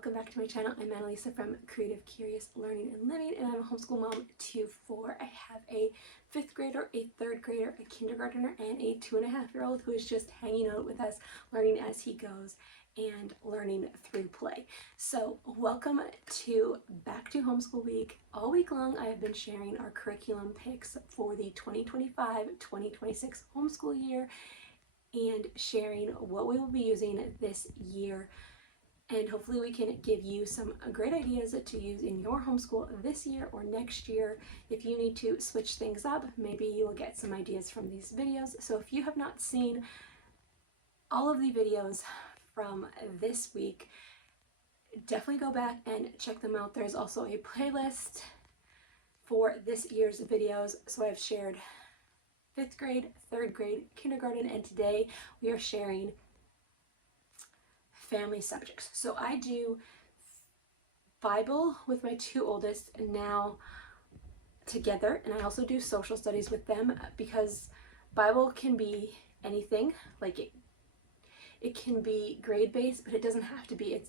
welcome back to my channel. I'm Annalisa from Creative Curious Learning and Living, and I'm a homeschool mom to 4. I have a 5th grader, a 3rd grader, a kindergartner, and a 2.5-year-old who is just hanging out with us, learning as he goes and learning through play. So welcome to Back to Homeschool Week. All week long I have been sharing our curriculum picks for the 2025-2026 homeschool year and sharing what we will be using this year. And hopefully we can give you some great ideas to use in your homeschool this year or next year. If you need to switch things up, maybe you will get some ideas from these videos. So if you have not seen all of the videos from this week, definitely go back and check them out. There's also a playlist for this year's videos. So I've shared 5th grade, 3rd grade, kindergarten, and today we are sharing family subjects. So I do Bible with my 2 oldest now together, and I also do social studies with them because Bible can be anything. Like it can be grade based, but it doesn't have to be.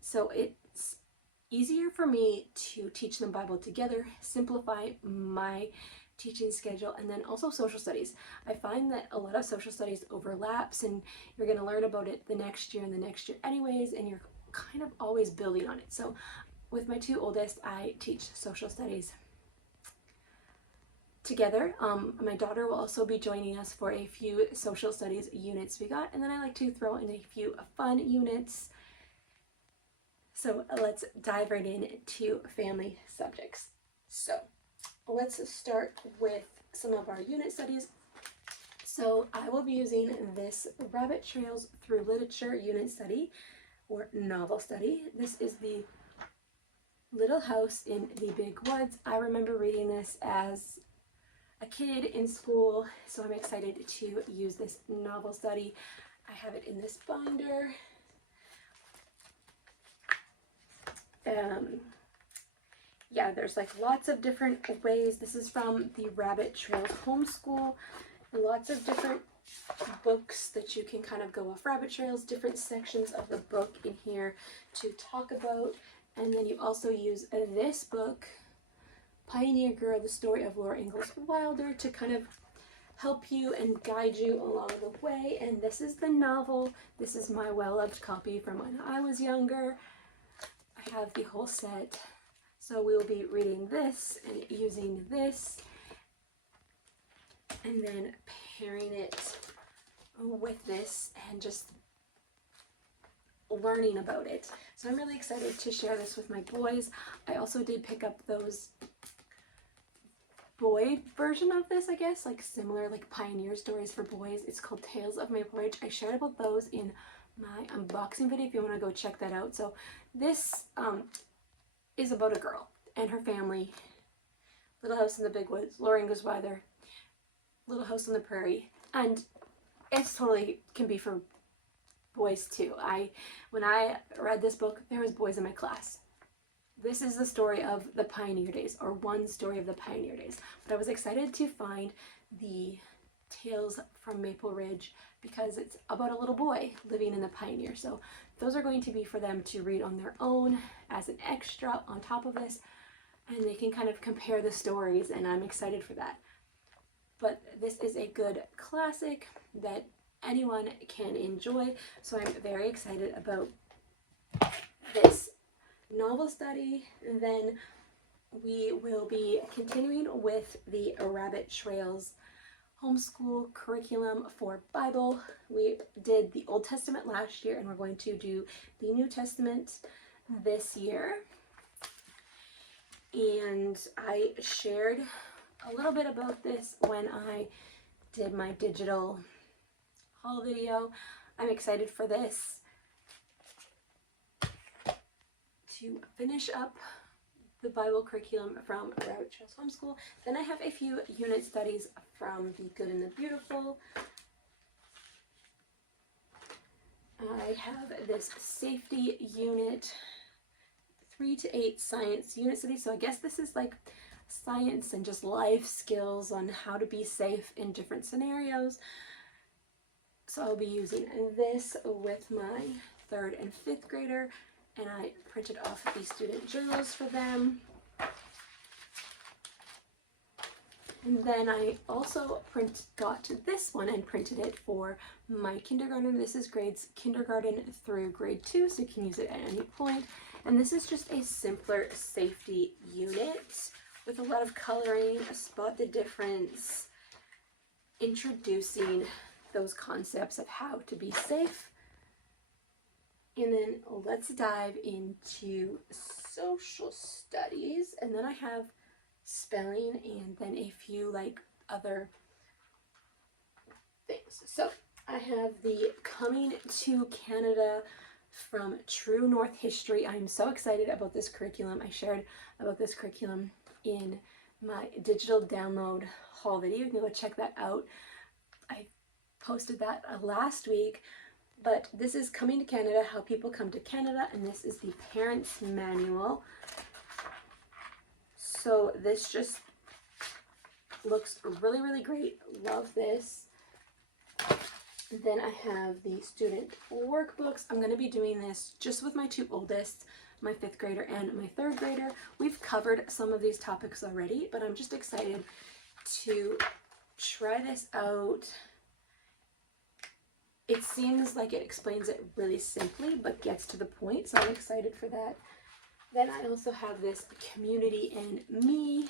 So it's easier for me to teach them Bible together, simplify my teaching schedule, and then also social studies. I find that a lot of social studies overlaps, and you're going to learn about it the next year and the next year anyways, and you're kind of always building on it. So with my 2 oldest, I teach social studies together. My daughter will also be joining us for a few social studies units we got, and then I like to throw in a few fun units. So let's dive right into family subjects. So let's start with some of our unit studies. So I will be using this Rabbit Trails Through Literature unit study or novel study. This is the Little House in the Big Woods. I remember reading this as a kid in school, so I'm excited to use this novel study. I have it in this binder. Yeah, there's like lots of different ways. This is from the Rabbit Trails Homeschool. Lots of different books that you can kind of go off rabbit trails, different sections of the book in here to talk about. And then you also use this book, Pioneer Girl, the story of Laura Ingalls Wilder, to kind of help you and guide you along the way. And this is the novel. This is my well-loved copy from when I was younger. I have the whole set. So we will be reading this and using this and then pairing it with this and just learning about it. So I'm really excited to share this with my boys. I also did pick up those boy version of this, I guess, like similar like Pioneer stories for boys. It's called Tales of Maple Ridge. I shared about those in my unboxing video if you want to go check that out. So this is about a girl and her family. Little House in the Big Woods, Laura Ingalls Wilder, Little House on the Prairie, and it's totally can be for boys too. When I read this book, there was boys in my class. This is the story of the pioneer days, or one story of the pioneer days. But I was excited to find the Tales from Maple Ridge because it's about a little boy living in the pioneer. So those are going to be for them to read on their own as an extra on top of this, and they can kind of compare the stories, and I'm excited for that. But this is a good classic that anyone can enjoy, so I'm very excited about this novel study. And then we will be continuing with the Rabbit Trails homeschool curriculum for Bible. We did the Old Testament last year, and we're going to do the New Testament this year. And I shared a little bit about this when I did my digital haul video. I'm excited for this to finish up the Bible curriculum from Rabbit Trails Homeschool. Then I have a few unit studies from The Good and the Beautiful. I have this safety unit, 3 to 8 science unit study. So I guess this is like science and just life skills on how to be safe in different scenarios. So I'll be using this with my third and fifth grader, and I printed off the student journals for them. And then I also got this one and printed it for my kindergarten. This is grades kindergarten through grade 2, so you can use it at any point. And this is just a simpler safety unit with a lot of coloring, spot the difference, introducing those concepts of how to be safe. And then let's dive into social studies, and then I have spelling and then a few like other things. So I have the Coming to Canada from True North History. I'm so excited about this curriculum. I shared about this curriculum in my digital download haul video. You can go check that out. I posted that last week, but this is Coming to Canada, How People Come to Canada, and this is the Parents Manual. So this just looks really, really great. Love this. Then I have the student workbooks. I'm going to be doing this just with my two oldest, my 5th grader and my 3rd grader. We've covered some of these topics already, but I'm just excited to try this out. It seems like it explains it really simply, but gets to the point, so I'm excited for that. Then I also have this Community and Me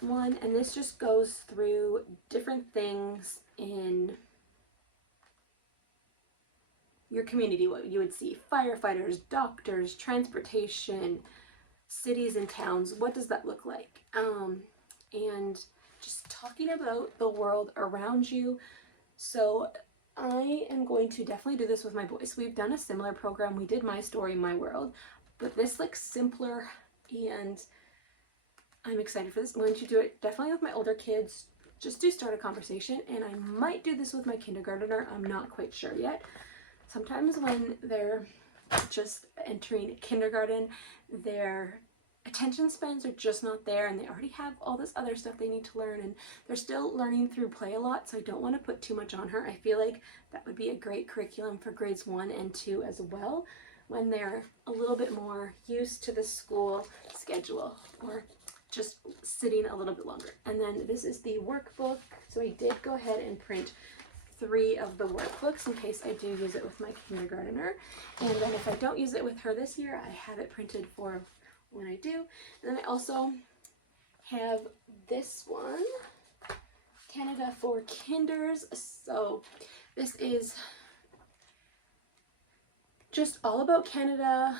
one, and this just goes through different things in your community, what you would see: firefighters, doctors, transportation, cities and towns. What does that look like? And just talking about the world around you. So I am going to definitely do this with my boys. We've done a similar program. We did My Story, My World, but this looks simpler, and I'm excited for this. I'm going to do it definitely with my older kids, just to start a conversation, and I might do this with my kindergartner. I'm not quite sure yet. Sometimes when they're just entering kindergarten, their attention spans are just not there, and they already have all this other stuff they need to learn, and they're still learning through play a lot, so I don't want to put too much on her. I feel like that would be a great curriculum for grades 1 and 2 as well, when they're a little bit more used to the school schedule or just sitting a little bit longer. And then this is the workbook. So I did go ahead and print 3 of the workbooks in case I do use it with my kindergartner. And then if I don't use it with her this year, I have it printed for when I do. And then I also have this one, Canada for Kinders. So this is just all about Canada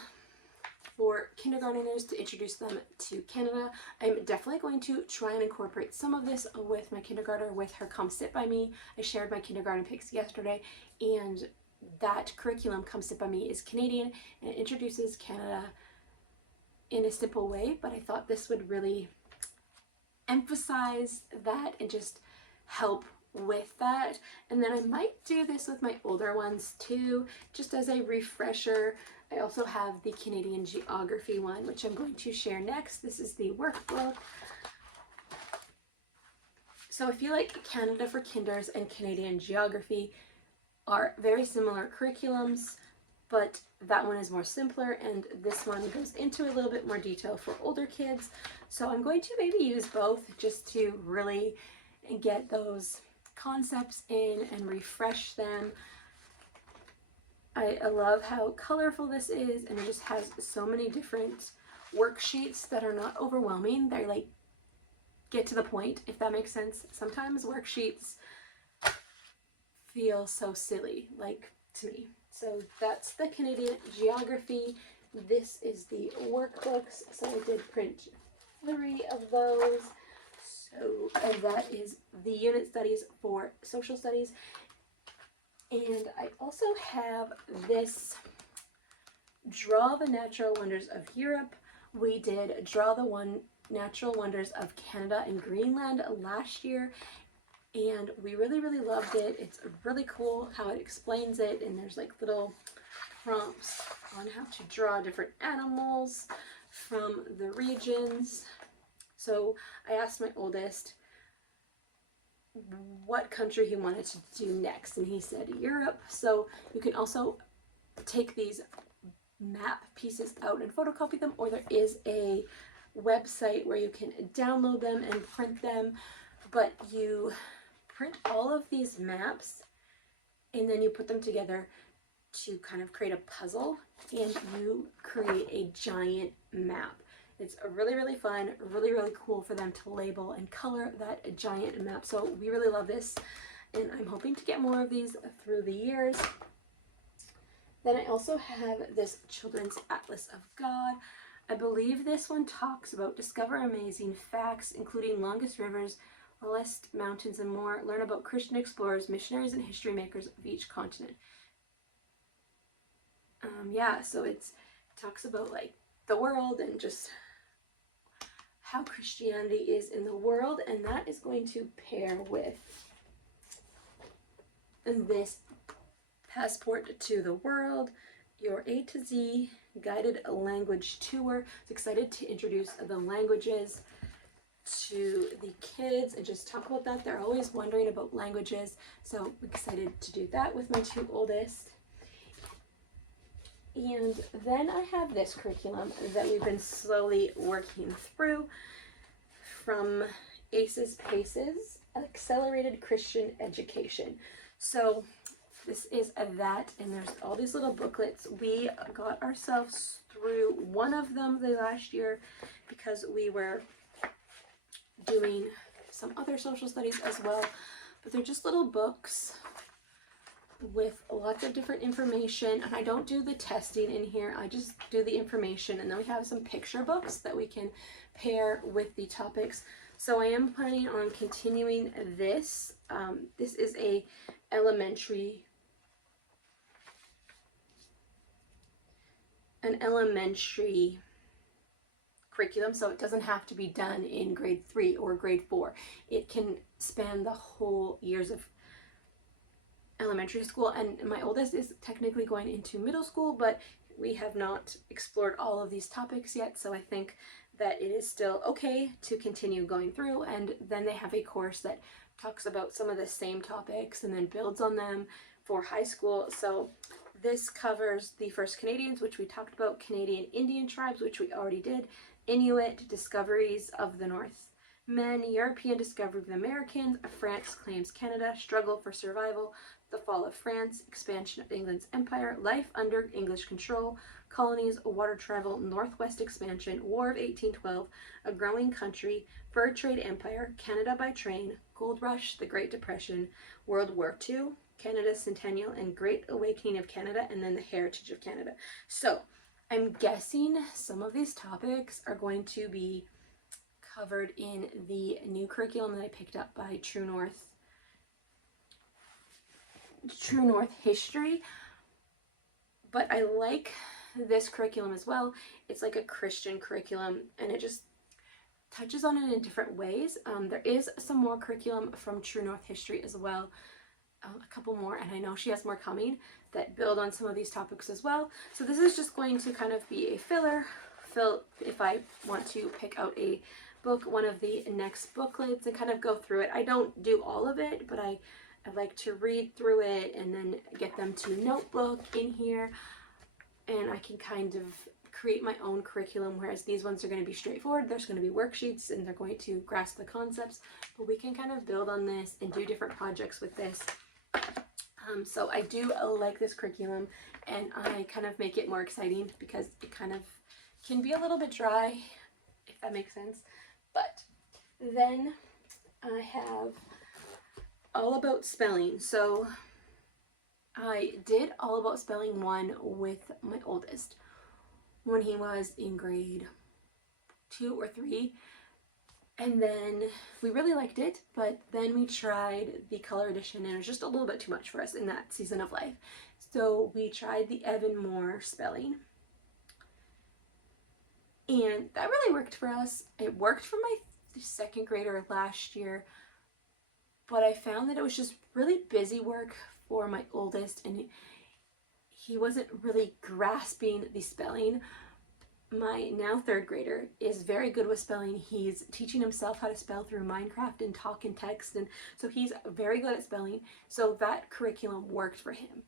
for kindergarteners, to introduce them to Canada. I'm definitely going to try and incorporate some of this with my kindergartner with her Come Sit By Me. I shared my kindergarten pics yesterday, and that curriculum, Come Sit By Me, is Canadian and it introduces Canada in a simple way, but I thought this would really emphasize that and just help with that. And then I might do this with my older ones too, just as a refresher. I also have the Canadian Geography one, which I'm going to share next. This is the workbook. So I feel like Canada for Kinders and Canadian Geography are very similar curriculums, but that one is more simpler, and this one goes into a little bit more detail for older kids. So I'm going to maybe use both just to really get those concepts in and refresh them. I love how colorful this is, and it just has so many different worksheets that are not overwhelming. They're like, get to the point, if that makes sense. Sometimes worksheets feel so silly, like to me. So that's the Canadian Geography. This is the workbooks. So I did print 3 of those. So that is the unit studies for social studies. And I also have this Draw the Natural Wonders of Europe. We did Draw the Natural Wonders of Canada and Greenland last year, and we really, really loved it. It's really cool how it explains it, and there's like little prompts on how to draw different animals from the regions. So I asked my oldest what country he wanted to do next, and he said Europe. So you can also take these map pieces out and photocopy them, or there is a website where you can download them and print them, but you print all of these maps and then you put them together to kind of create a puzzle, and you create a giant map. It's really, really fun, really, really cool for them to label and color that giant map. So we really love this, and I'm hoping to get more of these through the years. Then I also have this Children's Atlas of God. I believe this one talks about discover amazing facts, including longest rivers, list mountains, and more. Learn about Christian explorers, missionaries, and history makers of each continent. Yeah, so it talks about like the world and just how Christianity is in the world, and that is going to pair with this Passport to the World, your A to Z guided language tour. It's excited to introduce the languages to the kids and just talk about that. They're always wondering about languages, so I'm excited to do that with my two oldest. And then I have this curriculum that we've been slowly working through from ACES PACES, Accelerated Christian Education. So this is that, and there's all these little booklets. We got ourselves through one of them the last year because we were doing some other social studies as well, but they're just little books with lots of different information, and I don't do the testing in here, I just do the information, and then we have some picture books that we can pair with the topics. So I am planning on continuing this. This is an elementary curriculum, so it doesn't have to be done in grade 3 or grade 4. It can span the whole years of elementary school, and my oldest is technically going into middle school, but we have not explored all of these topics yet, so I think that it is still okay to continue going through. And then they have a course that talks about some of the same topics and then builds on them for high school. So this covers the First Canadians, which we talked about, Canadian Indian tribes, which we already did, Inuit, discoveries of the Northmen, European discovery of the Americans, France claims Canada, struggle for survival, the fall of France, expansion of England's empire, life under English control, colonies, water travel, northwest expansion, War of 1812, a growing country, fur trade empire, Canada by train, gold rush, the Great Depression, World War II, Canada's centennial and Great Awakening of Canada, and then the heritage of Canada. So I'm guessing some of these topics are going to be covered in the new curriculum that I picked up by True North History, but I like this curriculum as well. It's like a Christian curriculum, and it just touches on it in different ways. There is some more curriculum from True North History as well, a couple more, and I know she has more coming that build on some of these topics as well. So this is just going to kind of be a filler if I want to pick out a book, one of the next booklets, and kind of go through it. I don't do all of it, but I like to read through it and then get them to notebook in here, and I can kind of create my own curriculum, whereas these ones are going to be straightforward. There's going to be worksheets and they're going to grasp the concepts, but we can kind of build on this and do different projects with this. So I do like this curriculum, and I kind of make it more exciting because it kind of can be a little bit dry, if that makes sense. But then I have All About Spelling. So I did All About Spelling 1 with my oldest when he was in grade 2 or 3. And then we really liked it, but then we tried the color edition, and it was just a little bit too much for us in that season of life. So we tried the Evan Moore spelling, and that really worked for us. It worked for my second grader last year, but I found that it was just really busy work for my oldest, and he wasn't really grasping the spelling. My now third grader is very good with spelling. He's teaching himself how to spell through Minecraft and talk and text, and so he's very good at spelling. So that curriculum worked for him.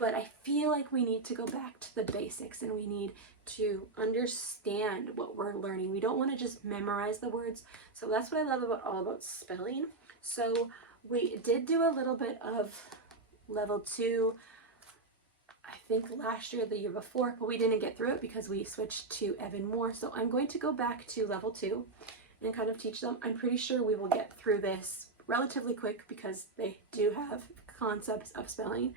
but I feel like we need to go back to the basics and we need to understand what we're learning. We don't want to just memorize the words. So that's what I love about spelling. So we did do a little bit of level 2, I think last year or the year before, but we didn't get through it because we switched to Evan Moore. So I'm going to go back to level 2 and kind of teach them. I'm pretty sure we will get through this relatively quick because they do have concepts of spelling.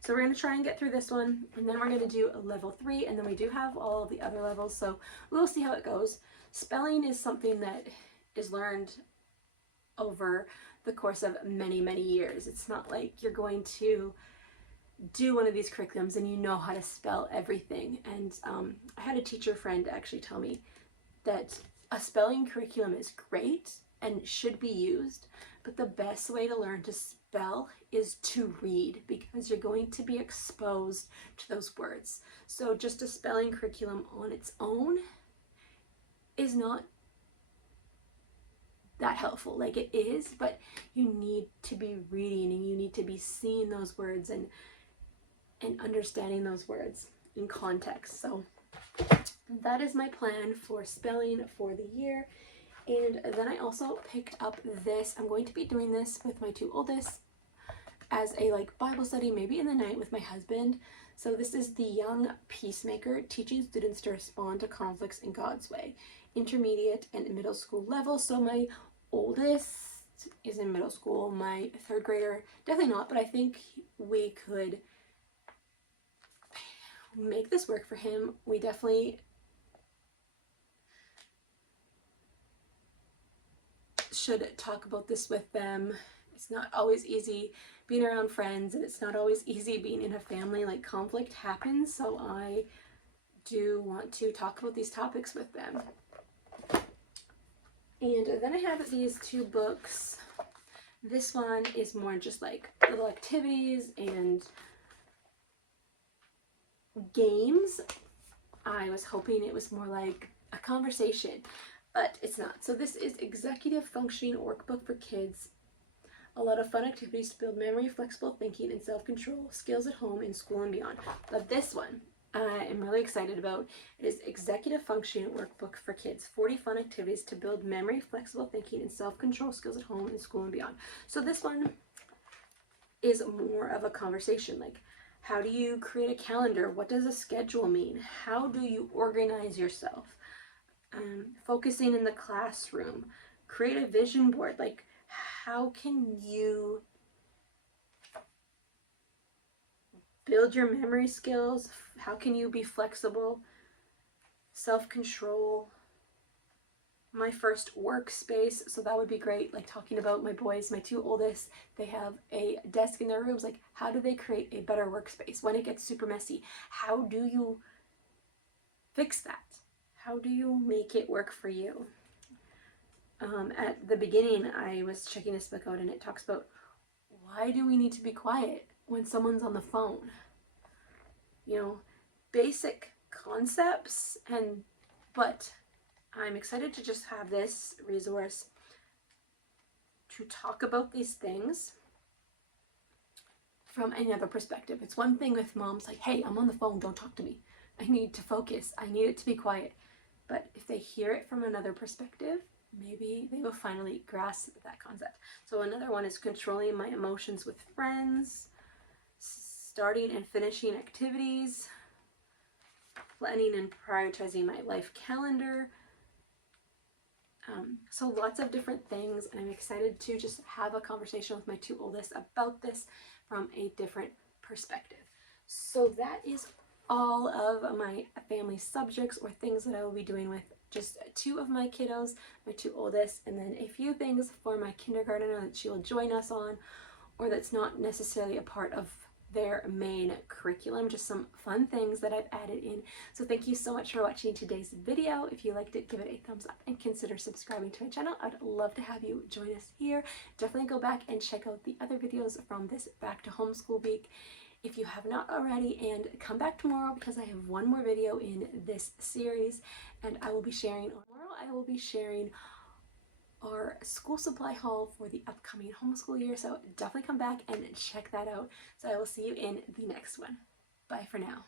So we're going to try and get through this one, and then we're going to do a level 3, and then we do have all of the other levels, so we'll see how it goes. Spelling is something that is learned over the course of many, many years. It's not like you're going to do one of these curriculums and you know how to spell everything. And I had a teacher friend actually tell me that a spelling curriculum is great and should be used, but the best way to learn to spell is to read, because you're going to be exposed to those words. So just a spelling curriculum on its own is not that helpful. Like, it is, but you need to be reading and you need to be seeing those words and understanding those words in context. So that is my plan for spelling for the year. And then I also picked up this. I'm going to be doing this with my 2 oldest as a Bible study, maybe in the night with my husband. So this is the Young Peacemaker, teaching students to respond to conflicts in God's way, intermediate and middle school level. So my oldest is in middle school. My 3rd grader, definitely not, but I think we could make this work for him. We definitely should talk about this with them. It's not always easy being around friends, and it's not always easy being in a family. Like, conflict happens, so I do want to talk about these topics with them. And then I have these 2 books. This one is more just like little activities and games. I was hoping it was more like a conversation, but it's not. So this is Executive Functioning Workbook for Kids. A lot of fun activities to build memory, flexible thinking, and self-control skills at home, in school, and beyond. But this one I am really excited about. It is Executive Functioning Workbook for Kids. 40 fun activities to build memory, flexible thinking, and self-control skills at home, in school, and beyond. So this one is more of a conversation. Like, how do you create a calendar? What does a schedule mean? How do you organize yourself? Focusing in the classroom. Create a vision board. Like, how can you build your memory skills? How can you be flexible? Self-control. My first workspace, so that would be great. Like, talking about my boys, my 2 oldest, they have a desk in their rooms. Like, how do they create a better workspace when it gets super messy? How do you fix that? How do you make it work for you? At the beginning, I was checking this book out, and it talks about, why do we need to be quiet when someone's on the phone? You know, basic concepts, but I'm excited to just have this resource to talk about these things from another perspective. It's one thing with moms like, hey, I'm on the phone, don't talk to me. I need to focus. I need it to be quiet. But if they hear it from another perspective, maybe they will finally grasp that concept. So another one is controlling my emotions with friends, starting and finishing activities, planning and prioritizing my life calendar. So lots of different things, and I'm excited to just have a conversation with my 2 oldest about this from a different perspective. So that is all of my family subjects or things that I will be doing with just 2 of my kiddos, my 2 oldest, and then a few things for my kindergartner that she will join us on, or that's not necessarily a part of their main curriculum, just some fun things that I've added in. So thank you so much for watching today's video. If you liked it, give it a thumbs up and consider subscribing to my channel. I'd love to have you join us here. Definitely go back and check out the other videos from this Back to Homeschool week if you have not already, and come back tomorrow because I have one more video in this series, and I will be sharing our school supply haul for the upcoming homeschool year. So definitely come back and check that out. So I will see you in the next one. Bye for now.